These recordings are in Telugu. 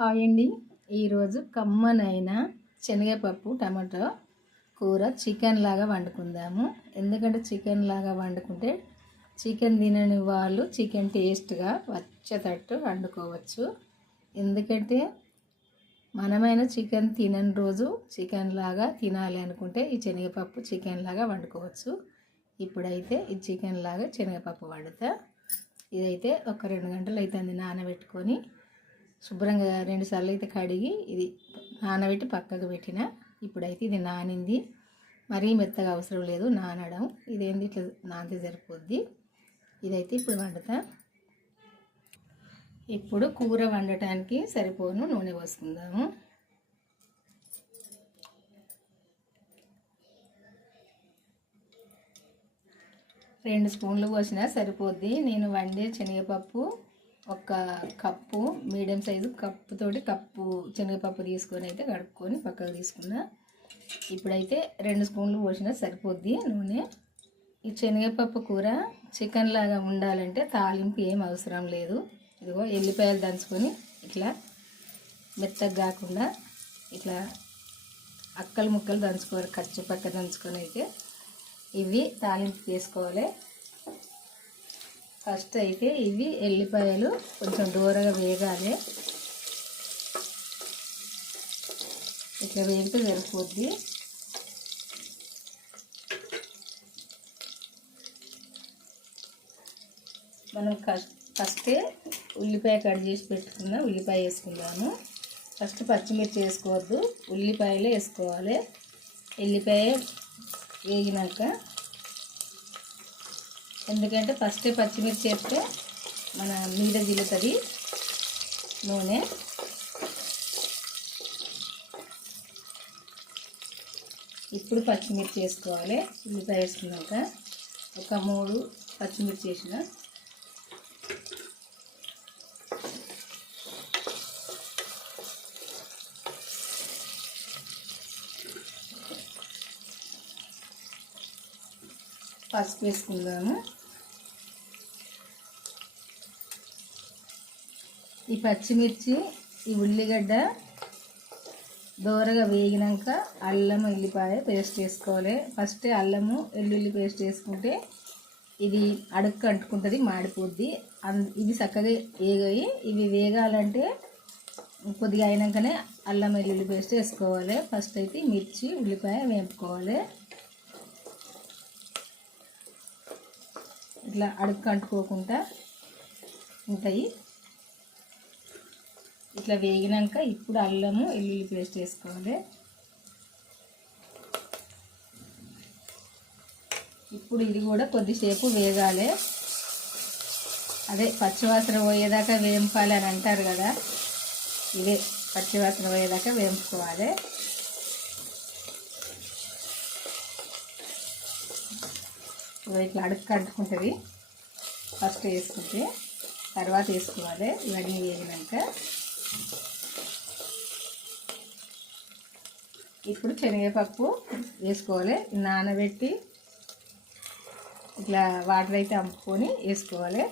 హాయ్ అండి. ఈరోజు కమ్మనైన శనగపప్పు టమాటో కూర చికెన్ లాగా వండుకుందాము. ఎందుకంటే చికెన్ లాగా వండుకుంటే చికెన్ తినని వాళ్ళు చికెన్ టేస్ట్గా వచ్చేటట్టు వండుకోవచ్చు. ఎందుకంటే మనమైన చికెన్ తినని రోజు చికెన్ లాగా తినాలి అనుకుంటే ఈ శనగపప్పు చికెన్ లాగా వండుకోవచ్చు. ఇప్పుడైతే ఈ చికెన్ లాగా శనగపప్పు వండుతా. ఇదైతే ఒక రెండు గంటలు అవుతుంది నానబెట్టుకొని శుభ్రంగా రెండు సార్లు అయితే కడిగి ఇది నానబెట్టి పక్కకు పెట్టిన. ఇప్పుడైతే ఇది నానింది. మరీ మెత్తగా అవసరం లేదు నానడం. ఇదేంది? ఇట్లా నానితే సరిపోద్ది. ఇదైతే ఇప్పుడు వండుతా. ఇప్పుడు కూర వండటానికి సరిపోను నూనె పోసుకుందాము. రెండు స్పూన్లు పోసినా సరిపోద్ది. నేను వండే శనగపప్పు ఒక కప్పు మీడియం సైజు కప్పుతోటి కప్పు శనగపప్పు తీసుకొని అయితే కడుక్కొని పక్కకు తీసుకున్నా. ఇప్పుడైతే రెండు స్పూన్లు పోసినా సరిపోద్ది నూనె. ఈ శనగపప్పు కూర చికెన్ లాగా ఉండాలంటే తాలింపు ఏం అవసరం లేదు. ఇదిగో ఎల్లిపాయలు దంచుకొని ఇట్లా మెత్తగా కాకుండా ఇట్లా అక్కలు ముక్కలు దంచుకోవాలి కచ్చి పక్క దంచుకొని అయితే. ఇవి తాలింపు చేసుకోవాలి. ఫస్ట్ అయితే ఇవి ఎల్లిపాయలు కొంచెం దూరగా వేగాలి. ఇట్లా వేగితే సరిపోద్ది. మనం ఫస్ట్ ఉల్లిపాయ కట్ చేసి పెట్టుకున్న ఉల్లిపాయ వేసుకుందాము. ఫస్ట్ పచ్చిమిర్చి వేసుకోవద్దు ఉల్లిపాయలే వేసుకోవాలి. ఎల్లిపాయ వేగినాక ఎందుకంటే ఫస్ట్ పచ్చిమిర్చి వేస్తే మన మీద జిల్లుతుంది నూనె. ఇప్పుడు పచ్చిమిర్చి వేసుకోవాలి. ఉల్లిపాయ వేసుకున్నాక ఒక మూడు పచ్చిమిర్చి వేసిన. పసుపు వేసుకుందాము. ఈ పచ్చిమిర్చి ఈ ఉల్లిగడ్డ దోరగా వేగినాక అల్లం ఎల్లిపాయ పేస్ట్ చేసుకోవాలి. ఫస్ట్ అల్లము వెల్లుల్లి పేస్ట్ చేసుకుంటే ఇది అడుక్కు అంటుకుంటుంది మాడిపోద్ది. ఇవి చక్కగా వేగాయి. ఇవి వేగాలంటే కొద్దిగా అయినాకనే అల్లం వెల్లుల్లి పేస్ట్ వేసుకోవాలి. ఫస్ట్ అయితే మిర్చి ఉల్లిపాయ వేపుకోవాలి. ఇట్లా అడుక్కు అంటుకోకుండా ఉంటాయి. ఇట్లా వేగినాక ఇప్పుడు అల్లము ఎల్లుల్లి పేస్ట్ వేసుకోవాలి. ఇప్పుడు ఇది కూడా కొద్దిసేపు వేగాలి. అదే పచ్చివాసన పోయేదాకా వేంపాలి అని అంటారు కదా ఇదే పచ్చివాసన పోయేదాకా వేంపుకోవాలి. ఇట్లా అడుక్కు అంటుకుంటుంది. ఫస్ట్ వేసుకుంటే తర్వాత వేసుకోవాలి. ఇవన్నీ వేగినాక ఇప్పుడు శనగపప్పు వేసుకోవాలి నానబెట్టి ఇట్లా వాటర్ అయితే అమ్ముకొని వేసుకోవాలి.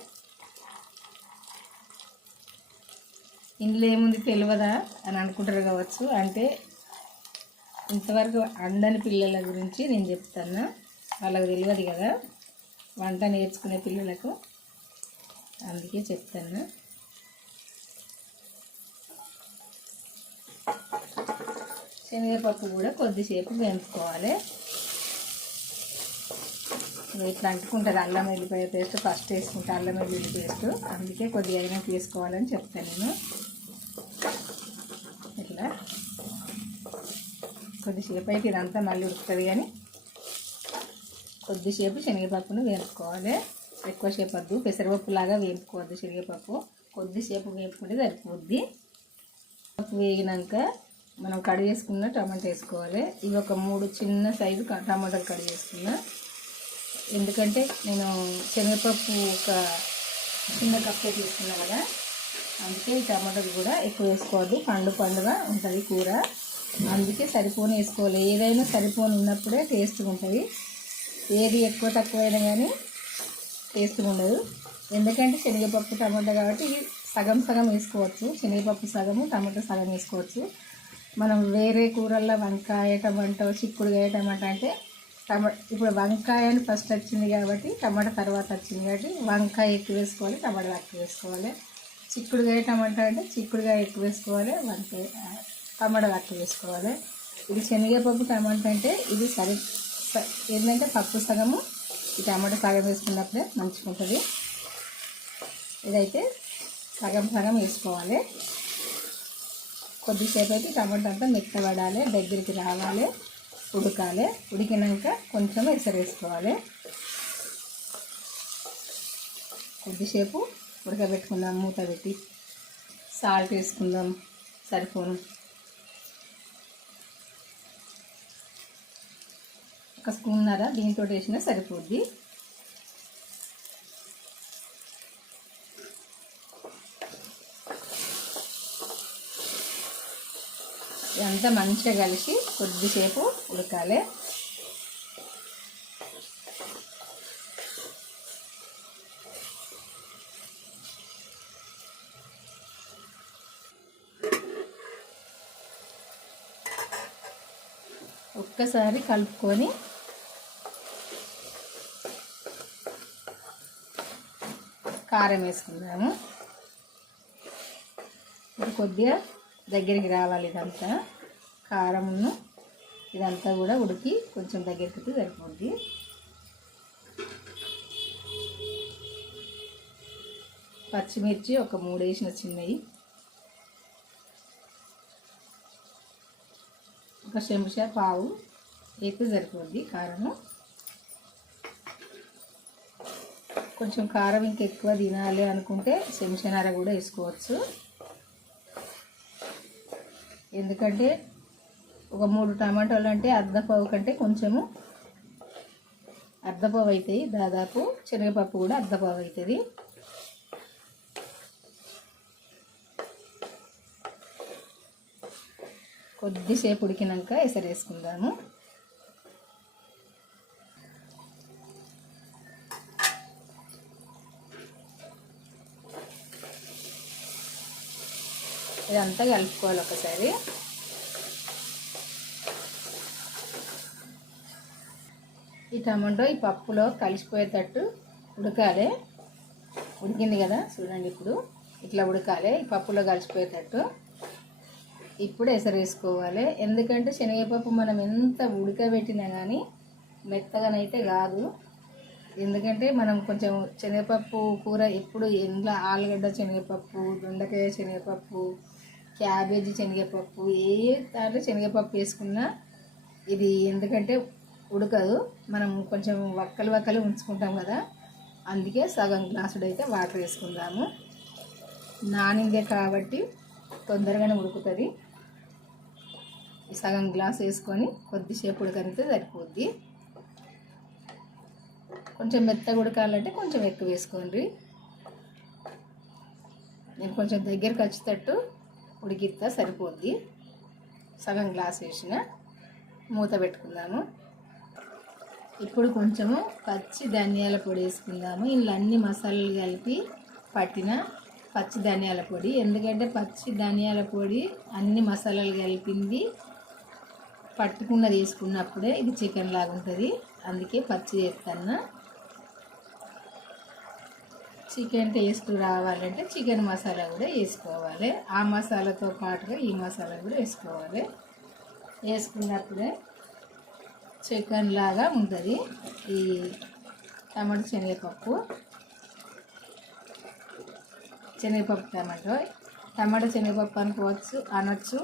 ఇందులో ఏముంది తెలియదా అని అనుకుంటారు కావచ్చు అంటే ఇంతవరకు అందని పిల్లల గురించి నేను చెప్తాను వాళ్ళకు తెలియదు కదా వంట నేర్చుకునే పిల్లలకు అందుకే చెప్తాను. శనగపప్పు కూడా కొద్దిసేపు వేయించుకోవాలి ఇట్లా అంటుకుంటుంది అల్లం వెల్లిపాయ పేస్ట్ ఫస్ట్ వేసుకుంటే అల్లం వెల్లుల్లి పేస్ట్. అందుకే కొద్దిగా అయినా తీసుకోవాలని చెప్తాను నేను. ఇట్లా. కొద్దిసేపు అయితే ఇదంతా మళ్ళీ ఉడుకుతుంది కానీ కొద్దిసేపు శనగపప్పును వేపుకోవాలి. ఎక్కువసేపు వద్దు పెసరపప్పు లాగా వేపుకోవద్దు శనగపప్పు. కొద్దిసేపు వేపుకుంటే సరిపోద్ది. పప్పు వేగినాక మనం కడి చేసుకున్న టమాటా వేసుకోవాలి. ఇవి ఒక మూడు చిన్న సైజు టమాటాలు కడి చేసుకున్నా ఎందుకంటే నేను శనగపప్పు ఒక చిన్న కప్పే తీసుకున్నా కదా అందుకే ఈ టమాటాలు కూడా ఎక్కువ వేసుకోవద్దు. పండు పండుగ ఉంటుంది కూర. అందుకే సరిపోని వేసుకోవాలి. ఏదైనా సరిపోని ఉన్నప్పుడే టేస్ట్గా ఉంటుంది. ఏది ఎక్కువ తక్కువైనా కానీ టేస్ట్గా ఉండదు. ఎందుకంటే శనగపప్పు టమాటా కాబట్టి సగం సగం వేసుకోవచ్చు. శనగపప్పు సగము టమాటా సగం వేసుకోవచ్చు. మనం వేరే కూరల్లో వంకాయ టమాటో చిక్కుడుకాయ టమాటా అంటే టమా ఇప్పుడు వంకాయ అని ఫస్ట్ వచ్చింది కాబట్టి టమాటా తర్వాత వచ్చింది కాబట్టి వంకాయ ఎక్కువ వేసుకోవాలి టమాటా తక్కువ వేసుకోవాలి. చిక్కుడుకాయ టమాటా అంటే చిక్కుడుకాయ ఎక్కువ వేసుకోవాలి వంకాయ టమాటా తక్కువ వేసుకోవాలి. ఇది శనగపప్పు టమాటా అంటే ఇది సరి ఏంటంటే పప్పు సగము ఈ టమాటా సగం వేసుకున్నప్పుడే మంచిగా ఉంటుంది ఇదైతే సగం సగం వేసుకోవాలి. కొద్దిసేపు అయితే టమాటా అంతా మెత్తబడాలి దగ్గరికి రావాలి ఉడకాలి. ఉడికినాక కొంచెం ఎసరేసుకోవాలి కొద్దిసేపు ఉడకబెట్టుకుందాం మూత పెట్టి. సాల్ట్ వేసుకుందాం సరిపోను. ఒక స్పూన్నర దీంతో వేసినా సరిపోద్ది. ఇదంతా మంచిగా కలిసి కొద్దిసేపు ఉడకాలి. ఒక్కసారి కలుపుకొని కారం వేసుకుందాము. ఇప్పుడు కొద్దిగా దగ్గరికి రావాలి ఇదంతా. కారమును ఇదంతా కూడా ఉడికి కొంచెం దగ్గరికి సరిపోద్ది. పచ్చిమిర్చి ఒక మూడు వేసిన చిన్నవి. ఒక చెంచా పావు వేస్తే సరిపోద్ది కారము. కొంచెం కారం ఇంకా ఎక్కువ తినాలి అనుకుంటే చెంచనర కూడా వేసుకోవచ్చు. ఎందుకంటే ఒక మూడు టమాటాలు అంటే అర్ధపావు కంటే కొంచెము అర్ధపావు అవుతాయి. దాదాపు శనగపప్పు కూడా అర్ధపావు అవుతుంది. కొద్దిసేపు ఉడికినాక ఎసరేసుకుందాము ఇదంతా కలుపుకోవాలి ఒకసారి. ఈ టమాటో ఈ పప్పులో కలిసిపోయేటట్టు ఉడకాలి. ఉడికింది కదా చూడండి ఇప్పుడు. ఇట్లా ఉడకాలి ఈ పప్పులో కలిసిపోయేటట్టు. ఇప్పుడు ఎసరు వేసుకోవాలి. ఎందుకంటే శనగపప్పు మనం ఎంత ఉడకబెట్టినా కానీ మెత్తగానైతే కాదు. ఎందుకంటే మనం కొంచెం శనగపప్పు కూర ఎప్పుడు ఎండ్ల ఆలుగడ్డ శనగపప్పు దొండకాయ శనగపప్పు క్యాబేజీ శనగపప్పు ఏ దాంట్లో శనగపప్పు వేసుకున్నా ఇది ఎందుకంటే ఉడకదు. మనం కొంచెం వక్కలు వక్కలు ఉంచుకుంటాం కదా. అందుకే సగం గ్లాసుడు అయితే వాటర్ వేసుకుందాము. నానిందే కాబట్టి తొందరగానే ఉడుకుతుంది. సగం గ్లాస్ వేసుకొని కొద్దిసేపు ఉడకనితే సరిపోద్ది. కొంచెం మెత్తగా ఉడకాలంటే కొంచెం ఎక్కువ వేసుకోండి. నేను కొంచెం దగ్గరికి వచ్చేటట్టు ఉడికిస్తా సరిపోద్ది. సగం గ్లాస్ వేసిన మూత పెట్టుకుందాము. ఇప్పుడు కొంచెము పచ్చి ధనియాల పొడి వేసుకుందాము. ఇందులో అన్ని మసాలాలు కలిపి పట్టిన పచ్చి ధనియాల పొడి. ఎందుకంటే పచ్చి ధనియాల పొడి అన్ని మసాలాలు కలిపింది పట్టుకున్న తీసుకున్నప్పుడే ఇది చికెన్ లాగా ఉంటుంది. అందుకే పచ్చి చేస్తాను చికెన్ టేస్ట్ రావాలంటే చికెన్ మసాలా కూడా వేసుకోవాలి. ఆ మసాలాతో పాటుగా ఈ మసాలా కూడా వేసుకోవాలి. వేసుకున్నప్పుడే చికెన్ లాగా ఉంటుంది. ఈ టమాటో శనగపప్పు. శనగపప్పు టమాటో. టమాటో శనగపప్పు అనుకోవచ్చు అనొచ్చు.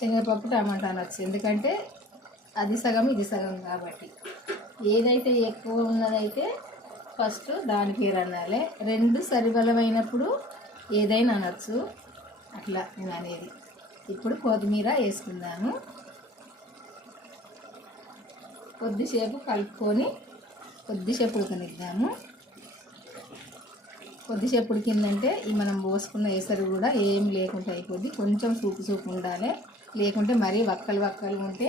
శనగపప్పు టమాటో అనొచ్చు. ఎందుకంటే అది సగం ఇది సగం కాబట్టి. ఏదైతే ఎక్కువ ఉన్నదైతే ఫస్ట్ దాని పేరు అనాలి. రెండు సరిబలమైనప్పుడు ఏదైనా అనొచ్చు. అట్లా నేను అనేది. ఇప్పుడు కొత్తిమీర వేసుకుందాము. కొద్దిసేపు కలుపుకొని కొద్దిసేపు ఉడకనిద్దాము. కొద్దిసేపు ఉడికిందంటే ఈ మనం పోసుకున్న ఏసరి కూడా ఏం లేకుండా అయిపోద్ది. కొంచెం సూపు సూపు ఉండాలి. లేకుంటే మరీ వక్కలు వక్కలు ఉంటే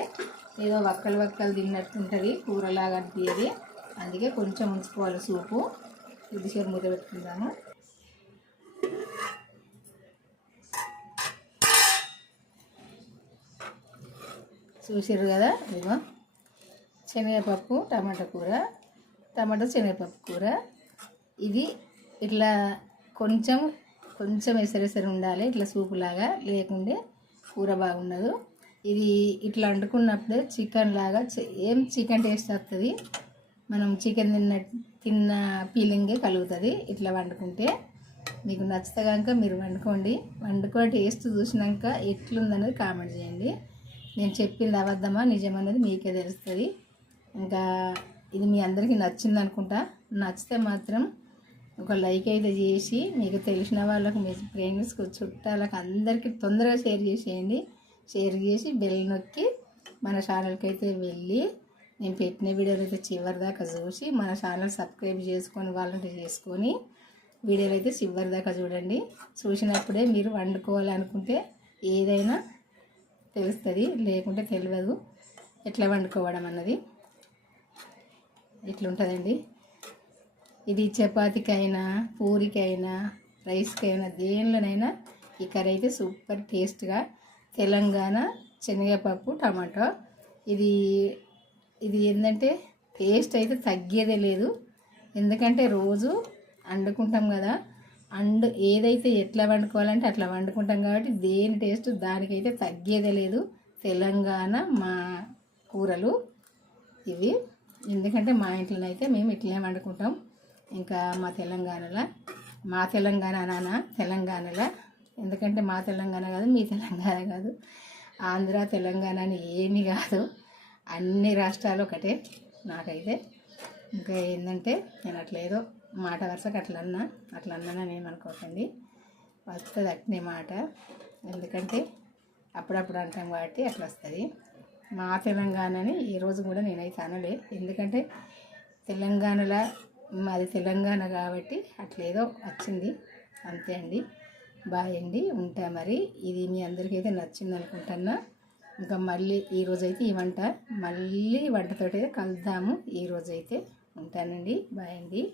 ఏదో వక్కలు వక్కలు తిన్నట్టు ఉంటుంది కూరలాగా అనిపించేది అందుకే కొంచెం ఉంచుకోవాలి సూపు. కొద్దిసేపు ముద్ద పెట్టుకుందాము. చూసారు కదా ఇదిగో. శనగపప్పు టమాటా కూర టమాటా శనగపప్పు కూర. ఇది ఇట్లా కొంచెం కొంచెం ఎసరెసరి ఉండాలి ఇట్లా సూపులాగా లేకుంటే కూర బాగుండదు. ఇది ఇట్లా వండుకున్నప్పుడు చికెన్ లాగా ఏం చికెన్ టేస్ట్ వస్తుంది మనం చికెన్ తిన్న తిన్న ఫీలింగే కలుగుతుంది ఇట్లా వండుకుంటే. మీకు నచ్చితే కనుక మీరు వండుకోండి. వండుకో టేస్ట్ చూసినాక ఎట్లుందనేది కామెంట్ చేయండి. నేను చెప్పింది అబద్ధమా నిజమనేది మీకే తెలుస్తుంది. ఇంకా ఇది మీ అందరికీ నచ్చింది అనుకుంటా. నచ్చితే మాత్రం ఒక లైక్ అయితే చేసి మీకు తెలిసిన వాళ్ళకు మీ ఫ్రెండ్స్కి చుట్టాలకు అందరికీ తొందరగా షేర్ చేసేయండి. షేర్ చేసి బెల్ నొక్కి మన ఛానల్కి అయితే వెళ్ళి నేను పెట్టిన వీడియోలు అయితే చివరి దాకా చూసి మన ఛానల్ సబ్స్క్రైబ్ చేసుకొని వాళ్ళంటే చేసుకొని వీడియోలు అయితే చివరి దాకా చూడండి. చూసినప్పుడే మీరు వండుకోవాలనుకుంటే ఏదైనా తెలుస్తుంది లేకుంటే తెలియదు ఎట్లా వండుకోవడం అన్నది. ఇట్లుంటుందండి. ఇది చపాతీకైనా పూరికైనా రైస్కైనా దేనిలోనైనా ఈ కర్రీ అయితే సూపర్ టేస్ట్గా తెలంగాణ శనగపప్పు టమాటో. ఇది ఇది ఏంటంటే టేస్ట్ అయితే తగ్గేదే లేదు. ఎందుకంటే రోజు వండుకుంటాం కదా. అండ్ ఏదైతే ఎట్లా వండుకోవాలంటే అట్లా వండుకుంటాం కాబట్టి దేని టేస్ట్ దానికైతే తగ్గేదే లేదు. తెలంగాణ మా కూరలు ఇవి. ఎందుకంటే మా ఇంట్లో అయితే మేము ఇట్లనే వండుకుంటాం. ఇంకా మా తెలంగాణలో మా తెలంగాణ నాన్న తెలంగాణలో. ఎందుకంటే మా తెలంగాణ కాదు మీ తెలంగాణ కాదు. ఆంధ్ర తెలంగాణ అని ఏమీ కాదు. అన్ని రాష్ట్రాలు ఒకటే నాకైతే. ఇంకా ఏంటంటే నేను అట్లా మాట వరుసకు అట్లా అన్నా అట్లా అన్నానని ఏమనుకోకండి వస్తుంది అట్నే మాట. ఎందుకంటే అప్పుడప్పుడు అంటాం కాబట్టి అట్లా వస్తుంది మా తెలంగాణని ఈరోజు కూడా నేనైతే అనలే. ఎందుకంటే తెలంగాణలో మాది తెలంగాణ కాబట్టి అట్లేదో వచ్చింది. అంతే అండి. బాయ్ అండి. ఉంటా మరి. ఇది మీ అందరికైతే నచ్చింది అనుకుంటున్నా. ఇంకా మళ్ళీ ఈరోజైతే ఈ వంట మళ్ళీ వంటతోటి కలుద్దాము. ఈరోజైతే ఉంటానండి. బాయ్ అండి.